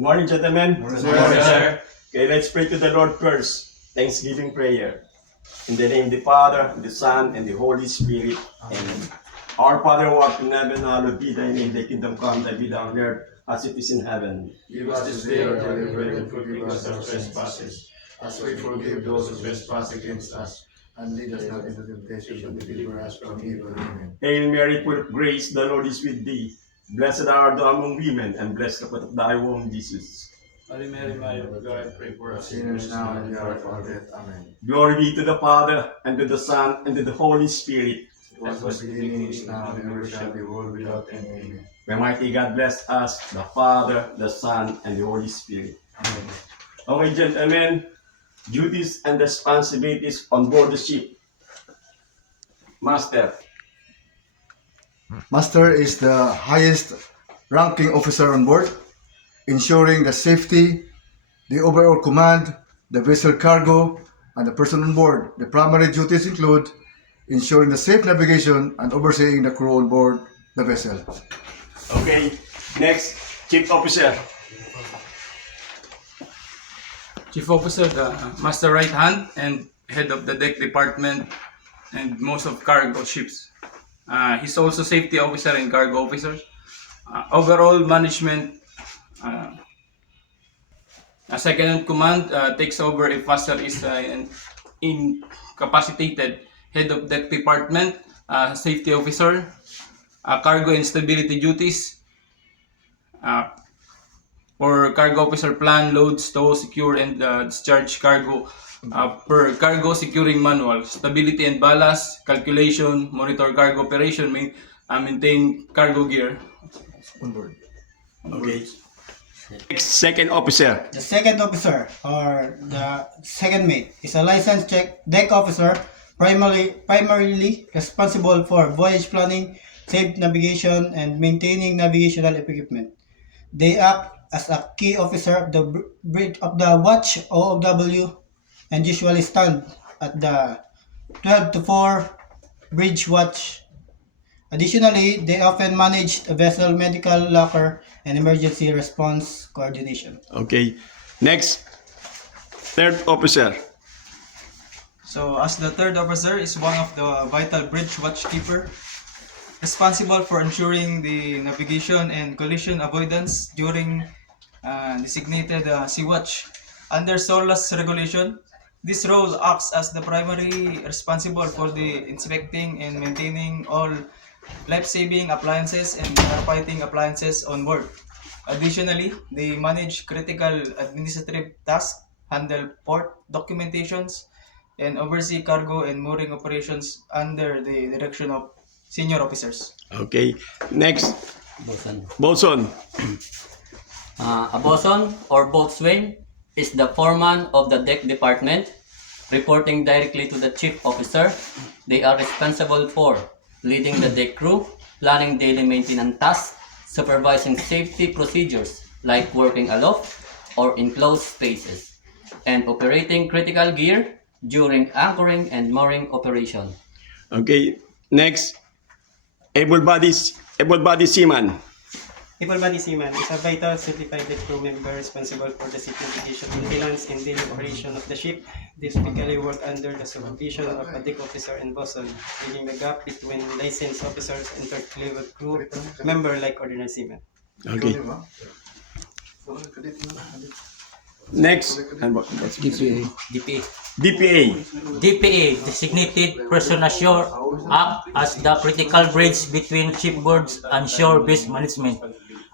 Good morning, gentlemen. Good morning, sir. Okay, let's pray to the Lord first. Thanksgiving prayer. In the name of the Father, the Son, and the Holy Spirit. Amen. Our Father who art in heaven, hallowed be thy name. Thy kingdom come, thy will be done on earth as it is in heaven. Give us this day our daily bread, and forgive us our trespasses, as we forgive those who trespass against us. And lead us not into temptation, but deliver us from evil. Amen. Hail Mary, full of grace, the Lord is with thee. Blessed art thou among women, and blessed the fruit of thy womb, Jesus. Holy Mary, Mother of God, pray for us Sinners now and in the hour of our death. Amen. Glory be to the Father, and to the Son, and to the Holy Spirit. As was beginning, is now, and ever shall be, world without end. Amen. May mighty God bless us, the Father, the Son, and the Holy Spirit. Amen. Okay, gentlemen, duties and responsibilities on board the ship. Master. Master is the highest ranking officer on board, ensuring the safety, the overall command, the vessel cargo, and the person on board. The primary duties include ensuring the safe navigation and overseeing the crew on board the vessel. Okay, next, Chief Officer. Chief Officer, the master right hand and head of the deck department and most of cargo ships. He's also safety officer and cargo officer. Overall management, second in command takes over if master is incapacitated. Head of deck department, safety officer, cargo and stability duties. For cargo officer, plan, load, stow, secure, and discharge cargo per cargo securing manual. Stability and ballast, calculation, monitor cargo operation, maintain cargo gear. On board. Okay. Next, second officer. The second officer, or the second mate, is a licensed deck officer, primarily responsible for voyage planning, safe navigation, and maintaining navigational equipment. They act as a key officer of the watch OOW and usually stand at the 12 to 4 bridge watch. Additionally, they often manage a vessel medical locker and emergency response coordination. Okay. Next, third officer. So, as the third officer is one of the vital bridge watchkeeper, responsible for ensuring the navigation and collision avoidance during designated sea watch. Under SOLAS regulation, this role acts as the primary responsible for the inspecting and maintaining all life-saving appliances and firefighting appliances on board. Additionally, they manage critical administrative tasks, handle port documentations, and oversee cargo and mooring operations under the direction of senior officers. Okay. Next, Bosun. bosun. A bosun or boatswain is the foreman of the deck department, reporting directly to the chief officer. They are responsible for leading the deck crew, planning daily maintenance tasks, supervising safety procedures like working aloft or in closed spaces, and operating critical gear during anchoring and mooring operation. Okay. Next, able-bodied seaman. Able-bodied seaman is a vital certified crew member responsible for the ship navigation, maintenance, and daily operation of the ship. They typically work under the supervision of a deck officer and bosun, bridging the gap between licensed officers and third-level crew member like ordinary seamen. Okay. Next, DPA. DPA. DPA, designated person ashore, act as the critical bridge between shipboards and shore-based management.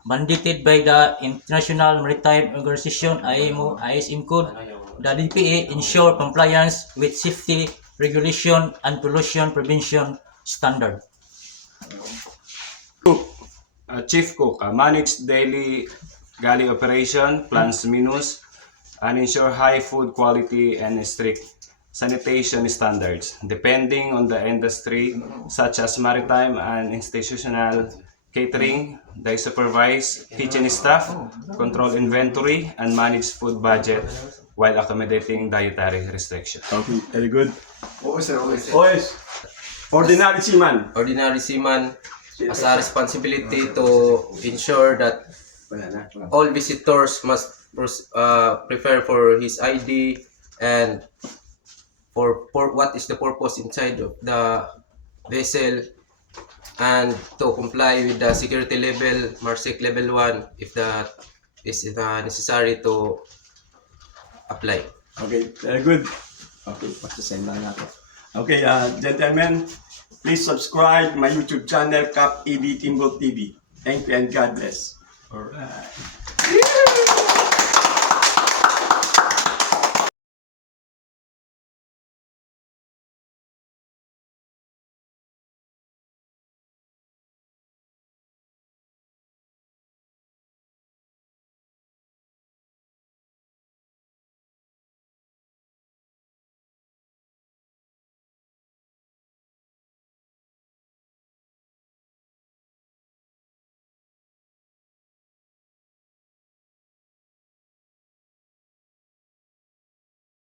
Mandated by the International Maritime Organization (IMO) ISM code, the DPA ensure compliance with safety regulation and pollution prevention standard. Chief Cook manage daily galley operation, plans menus, and ensure high food quality and strict sanitation standards. Depending on the industry, such as maritime and institutional catering, they supervise kitchen staff, control inventory, and manage food budget while accommodating dietary restrictions. Okay, very good. Officer. OS. Ordinary seaman. Ordinary seaman has a responsibility to ensure that Wala na. All visitors must prepare for his ID and for what is the purpose inside of the vessel, and to comply with the security level, MARSEC level 1 if that is necessary to apply. Okay, very good. Okay, pasasend lang natin. Okay, gentlemen, please subscribe my YouTube channel, Cap EB Timbuk TV. Thank you and God bless. Alright.